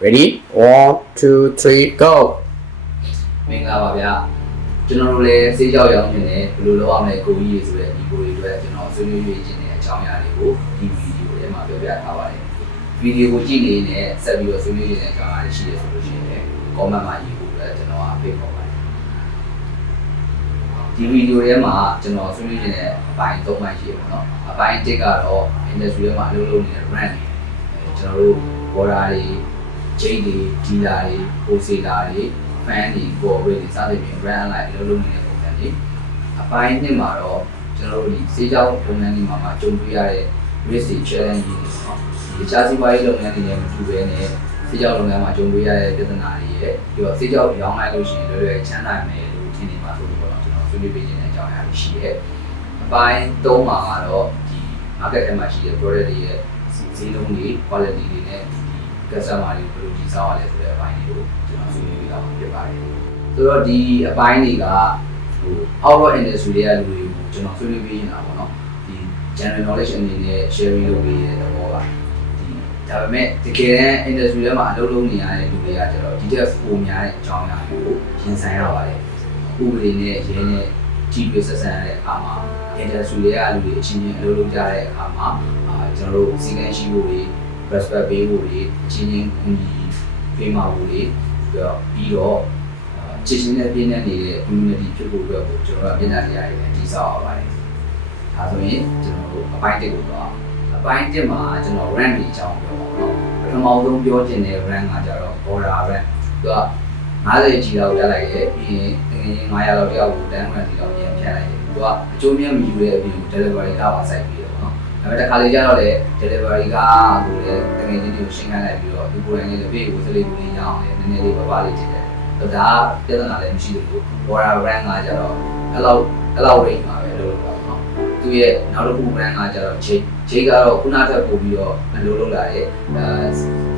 ready 1 2 3 go မင်္ဂလာပါဗျာကျွန်တော်တို့လည်းစေးကြောက်ရောင်းနေတယ်ဘယ်လိုလုပ်ရမလဲကိုကြီးရေဆိုတဲ့ဒီကိုတွေအတွက်ကျွန်တော်ဆွေးနွေးရေးခြင်းတဲ့အကြောင်းအရာတွေကိုဒီဗီဒီယိုထဲမှာပြောပြထားပါတယ်ဗီဒီယိုကိုကြည့်နေနဲ့ဆက်ပြီးတော့ဆွေးနွေးခြင်းတဲ့အကြောင်းအရာတွေရှိရဆိုလို့ရှိရင်လည်း comment မှာရေးဖို့အတွက်ကျွန်တော်အဖိတ်ခေါ်ပါတယ်ဒီဗီဒီယိုထဲမှာကျွန်တော်ဆွေးနွေးခြင်းတဲ့အပိုင်း၃ပိုင်းရှိရပါတော့အပိုင်း၁ကတော့ industry ထဲမှာအလုပ်လုပ်နေတဲ့ brand တွေကျွန်တော်တို့ border တွေ chain တွေ dealer တွေ wholesaler တွေ fan တွေ corporate တွေစသဖြင့် brand လိုက်အလုပ်လုပ်နေတဲ့ပုံစံတွေအပိုင်းနှစ်မှာတော့ကျွန်တော်တို့ဒီစေးကြောင်းလုပ်ငန်းတွေမှာမှာကြုံတွေ့ရတဲ့ risk တွေ challenge တွေပေါ့နော်ဒီချားစီးပွားရေးလုပ်ငန်းတွေနဲ့မတူဘဲနဲ့စေးကြောင်းလုပ်ငန်းမှာကြုံတွေ့ရတဲ့ပြဿနာတွေရဲ့ပြီးတော့စေးကြောင်းရောင်းလိုက်လို့ရှိရင်လွယ်လွယ်ချမ်းသာမယ်လို့ထင်နေမှာဆိုလို့ပေါ့နော်ကျွန်တော်ဆွေးနွေးပေးခြင်းတဲ့အကြောင်းအရာရှိရဲ့အပိုင်း၃မှာကတော့ဒီ market ထဲမှာရှိတဲ့ product တွေရဲ့ဈေးနှုန်းတွေ quality တွေနဲ့ဒီ customer တွေဘယ်လိုကြီးစားရလဲဆိုတဲ့အပိုင်းတွေကိုကျွန်တော်ဆွေးနွေးပြတော့ဖြစ်ပါတယ်။ဆိုတော့ဒီအပိုင်းတွေကဟို outdoor industry တွေကလူတွေကိုကျွန်တော်ဆွေးနွေးပေးနေတာပေါ့နော်။ဒီ general knowledge အနေနဲ့ sharing လုပ်ပေးတဲ့သဘောပါ။ဒီဒါပေမဲ့တကယ်တမ်း industry ထဲမှာအလုပ်လုပ်နေရတဲ့လူတွေကကျတော့ဒီတက်ပိုများတဲ့အကြောင်းအရာတွေကိုရင်ဆိုင်ရပါတယ်။ဥပဒေနဲ့ရဲနဲ့ကြည့်ပြဆက်ဆံရတဲ့အခါမှာ industry တွေကလူတွေအချင်းချင်းအလုပ်လုပ်ကြတဲ့အခါမှာအာကျွန်တော်တို့စီကံရှိဖို့တွေ respect ပေးဖို့တွေအချင်းချင်းကူညီပေးမှာဖို့တွေပြီးတော့ပြီးတော့အာချစ်ချင်းနဲ့ပြည့်နေနေတဲ့ community ဖြစ်ဖို့အတွက်ကိုကျွန်တော်တို့အပြည့်အစုံတရားတွေနဲ့တည်ဆောက်ရပါတယ်။ဒါဆိုရင်ကျွန်တော်တို့အပိုင်းတစ်ကိုတော့အပိုင်းတစ်မှာကျွန်တော် rank တွေအကြောင်းပြောပါတော့။ပထမဆုံးပြောချင်တဲ့ rank ကကြတော့ border rank သူက90ကြီးလောက်ရလိုက်ရဲ့ပြီးရင်တကယ်ကြီး900လောက်တယောက်ကိုတန်းမှန်စီလောက်ပြန်ဖြတ်လိုက်တယ်။သူကအကျိုးမြတ်မယူတဲ့အပြင် delivery ကပါစိုက်ပြီးတော့နော်။ ဒါပေမဲ့တစ်ခါလေကျတော့လေ delivery ကကိုလေတကယ်ကြီးတွေကိုရှင်းခိုင်းလိုက်ပြီးတော့ဒီကိုယ်တိုင်လည်းပြေကိုစလေးကိုလေးရအောင်လေနည်းနည်းလေးပါးပါးလေးတင်တယ်။ဒါပြဿနာလည်းမရှိဘူး။ border rank ကကြတော့အဲ့လောက်အဲ့လောက် range မှာပဲလို့ပြောတော့နော်။သူရဲ့နောက်တစ်ခု brand ကကြတော့ J J ကတော့ခုနထပ်ပို့ပြီးတော့အလိုလုပ်လာတဲ့အဲ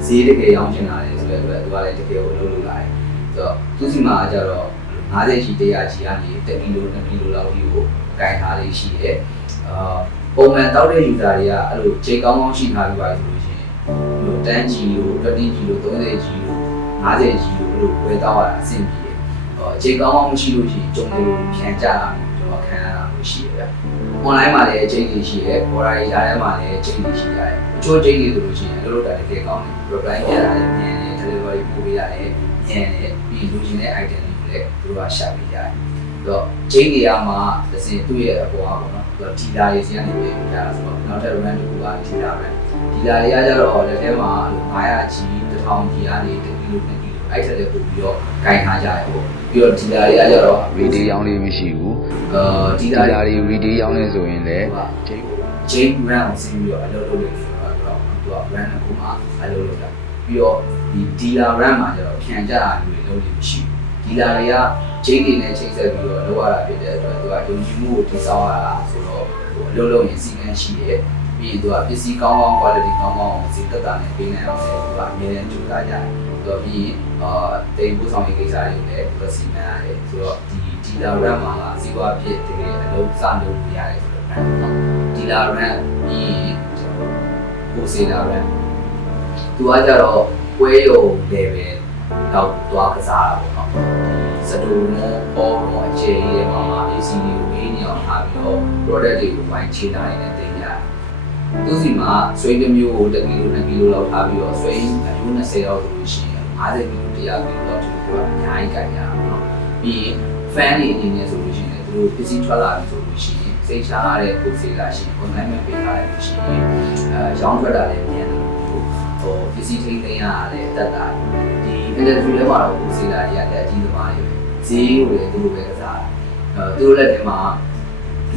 ဈေးတကယ်ရောင်းချင်လာတယ်ဆိုတဲ့အတွက်သူကလည်းတကယ်ကိုလုပ်လုပ်လာတယ်။ဆိုတော့သူစီမှာကြတော့50ချီ100ချီကနေ1ကီလို2ကီလိုလောက်ထိကိုအကင်ထားလေးရှိတယ်။အာ ပုံမှန်တောက်တဲ့ user တွေကအဲ့လို J ကောင်းကောင်းရှိထားပြီးပါဆိုလို့ရှိရင်ဟို10 G လို့20 G လို့30 G လို့50 G လို့အဲ့လိုဝယ်တောက်ရတာအဆင်ပြေတယ်။ဟော J ကောင်းကောင်းမရှိလို့ရှိရင်ကြုံတယ်လို့ဖြန်ကြတာကျွန်တော်ခံရတာလို့ရှိရတယ်။ online မှာလည်း chain တွေရှိတယ် border တွေကြားထဲမှာလည်း chain တွေရှိရတယ်အချို့ chain တွေဆိုလို့ရှိရင်အလုပ်လုပ်တာတကယ်ကောင်းတယ် reply ပြန်လာတယ်မြန်တယ် delivery ပို့ပေးရတယ်မြန်တယ်ပြီးလူချင်းတဲ့ item တွေကိုလည်းသူတို့ကရှာပေးရတယ် ဆိုတော့ chain တွေကမှတစ်စင်သူ့ရဲ့အပေါ်ပါတော့သူက dealer တွေစီကနေပေးပေးကြတာဆိုတော့နောက်ထပ် run တစ်ခုက dealer ပဲ dealer တွေကကြတော့လက်ထဲမှာ900 G 1000 G ကနေ1ကီလို2ကီလိုအဲ့ထက်လည်းပို့ပြီးတော့ဂိုင်ထားကြတယ်ပေါ့ပြီးတော့ dealer တွေကကြတော့ retail ရောင်းလေးမရှိဘူးအာဒီ dealer လာတွေတွေ retail ရောင်းနေဆိုရင်လည်းဂျိမ်း brand ကိုဆင်းပြီးတော့အလုပ်လုပ်နေဆိုတော့သူက brand တစ်ခုမှအလုပ်လုပ်တာပြီးတော့ဒီ dealer brand မှာကျတော့ဖြန်ကြတာမျိုးတွေလုပ်လို့မရှိဘူး dealer တွေကဂျိမ်းတွေနဲ့ချိန်ဆက်ပြီးတော့လုပ်ရတာဖြစ်တဲ့အတွက်သူကယုံကြည်မှုကိုတည်ဆောက်ရတာဆိုတော့ဟိုအလုပ်လုပ်ရင်စီမံရှိတယ်ပြီးရင်သူကပစ္စည်းကောင်းကောင်း quality ကောင်းကောင်းစီတက်တာနဲ့ပေးနိုင်အောင်လည်းသူကအမြဲတမ်းကြိုးစားကြတယ်ဆိုတော့ပြီးရင်အာတိမ်ပို့ဆောင်ရေးကိစ္စတွေကိုလည်းသူကစီမံရတယ်ဆိုတော့ဒီ dealer brand မှာကစီးပွားဖြစ်တကယ်အလုပ်စလုပ်နေရတယ်ဆိုတော့ brand ပေါ့နော် dealer brand ပြီးရင်ကိုစေတာ brand သူကကြတော့ပွဲရုံ level တော့သွားကစားတာပေါ့နော်စတူမောပေါ်တော့အခြေရဲမှာမှာ AC ကိုပေးနေအောင်ထားပြီးတော့ product တွေကိုဝိုင်းချေတာနေနဲ့တင်ရတယ်သူစီမှာဆွေးတစ်မျိုးကို1ကီလို2ကီလိုလောက်ထားပြီးတော့ဆွေးအမျိုး20လောက်ဆိုလို့ရှိရင်50ကီလို100ကီလိုလောက်ထိသူကအများကြီးကြိုင်ရတာပေါ့နော်ပြီးရင် fan တွေအနေနဲ့ဆိုလို့ရှိရင်သူတို့ပစ္စည်းထွက်လာပြီဆိုလို့ရှိရင်စိတ်ချရတဲ့ကိုယ်စီလာရှိရင် online မှာပေးထားတယ်လို့ရှိရင်အဲရောင်းထွက်တာလည်းမြန်တယ်လို့ဟိုပစ္စည်းထိန်းသိမ်းရတာလည်းအသက်တာဒီ industry ထဲမှာတော့ကိုယ်စီလာတွေကလည်းအကြီးသမားတွေဈေးကိုလည်းသူတို့ပဲကစားတာအဲသူတို့လက်ထဲမှာ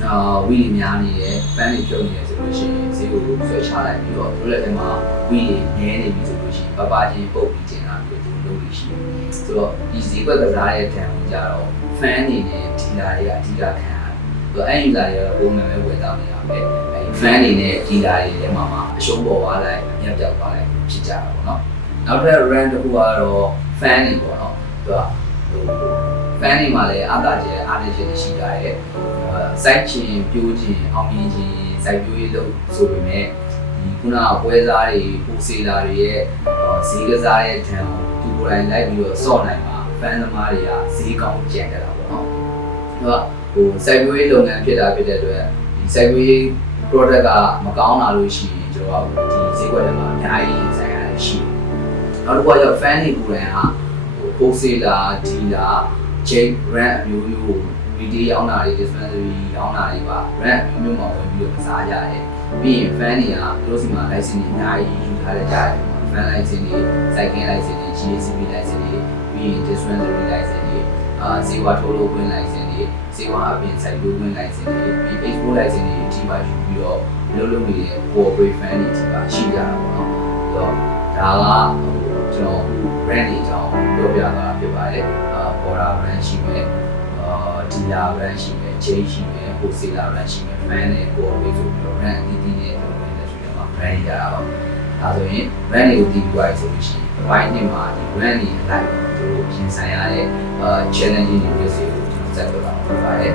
အာဝီလီများနေတယ်ဖန်တွေပြုတ်နေတယ်ဆိုလို့ရှိရင်ဈေးကိုဆွဲချလိုက်ပြီးတော့သူတို့လက်ထဲမှာဝီလီနည်းနေပြီဆိုလို့ရှိရင်ပပချင်းပုတ်ပြီးတင်တာမျိုးသူတို့လုပ်လို့ရှိတယ်ဆိုတော့ဒီဈေးကွက်ကစားတဲ့တန်ဝင်ကြတော့ fan အနေနဲ့ဒီလာတွေကအဓိကခံရတယ်။သူအဲ့ user တွေကတော့ပုံမှန်ပဲဝယ်တောင်းနေရပဲ။အဲ့ fan အနေနဲ့ဒီလာတွေထဲမှာမှအရှုံးပေါ်သွားလိုက်အမြတ်ပြောက်သွားလိုက်ဖြစ်ကြတာပေါ့နော်။ နောက်ထပ် run တစ်ခုကတော့ fan တွေပေါ့နော်။သူကဟို fan တွေမှာလည်းအားသာချက်အားနည်းချက်တွေရှိကြတယ်။စိုက်ချင်ပြိုးချင်အောင်မြင်ချင်စိုက်ပြိုးရေးလုပ်ဆိုပေမဲ့ဒီခုနကပွဲစားတွေပူစေတာတွေရဲ့ဈေးကစားတဲ့တန်ကိုသူကိုယ်တိုင်လိုက်ပြီးတော့စော့နိုင်မှာ fan သမားတွေကဈေးကောင်းကြံကြတာပေါ့နော်။ဒါကဟိုစိုက်ပျိုးရေးလုပ်ငန်းဖြစ်တာဖြစ်တဲ့အတွက်ဒီစိုက်ပျိုးရေး product ကမကောင်းလာလို့ရှိရင်ကျွန်တော်တို့ဒီဈေးကွက်ထဲမှာအများကြီးဆိုင်ရရှိတယ်။ နောက်တစ်ခုကရောက် fan တွေကိုယ်တိုင်ဟာဟို wholesaler dealer chain brand အမျိုးမျိုးကို retail ရောင်းတာတွေ dispensary ရောင်းတာတွေပါ brand အမျိုးမျိုးမှာဝင်ပြီးတော့ကစားကြတယ်။ပြီးရင် fan တွေကသူတို့စီမှာ license တွေအများကြီးယူထားတဲ့ကြတယ်။ fan license တွေ cycle license တွေ GACP license တွေပြီးရင် dispensary license တွေအာစေဝါထိုးလို့ဝင် license တွေစေဝါအပြင်စိုက်လို့ဝင် license တွေပြီး export license တွေအထိပါယူပြီးတော့လုံးလုံးနေတဲ့ corporate fan တွေအထိပါရှိကြတာပေါ့နော်။ဆိုတော့ဒါကဟို ကျွန်တော် brand တွေအကြောင်းပြောပြတာဖြစ်ပါတယ်။အာ Bora brand ရှိမယ်။အာ dealer brand ရှိမယ်။ chain ရှိမယ်။ wholesaler brand ရှိမယ်။ fan နဲ့ corporate ဆိုပြီးတော့ brand အသီးသီးနဲ့ကျွန်တော် industry ထဲမှာ brand တွေကြတာပါ။ဒါဆိုရင် brand တွေကိုတည်ပြီးသွားပြီဆိုလို့ရှိရင်ဘိုင်းနှစ်မှာဒီ brand တွေအလိုက်သူတို့ရင်ဆိုင်ရတဲ့အာ challenge တွေ risk တွေကိုကျွန်တော်ဆက်ပြတာပါပါတယ်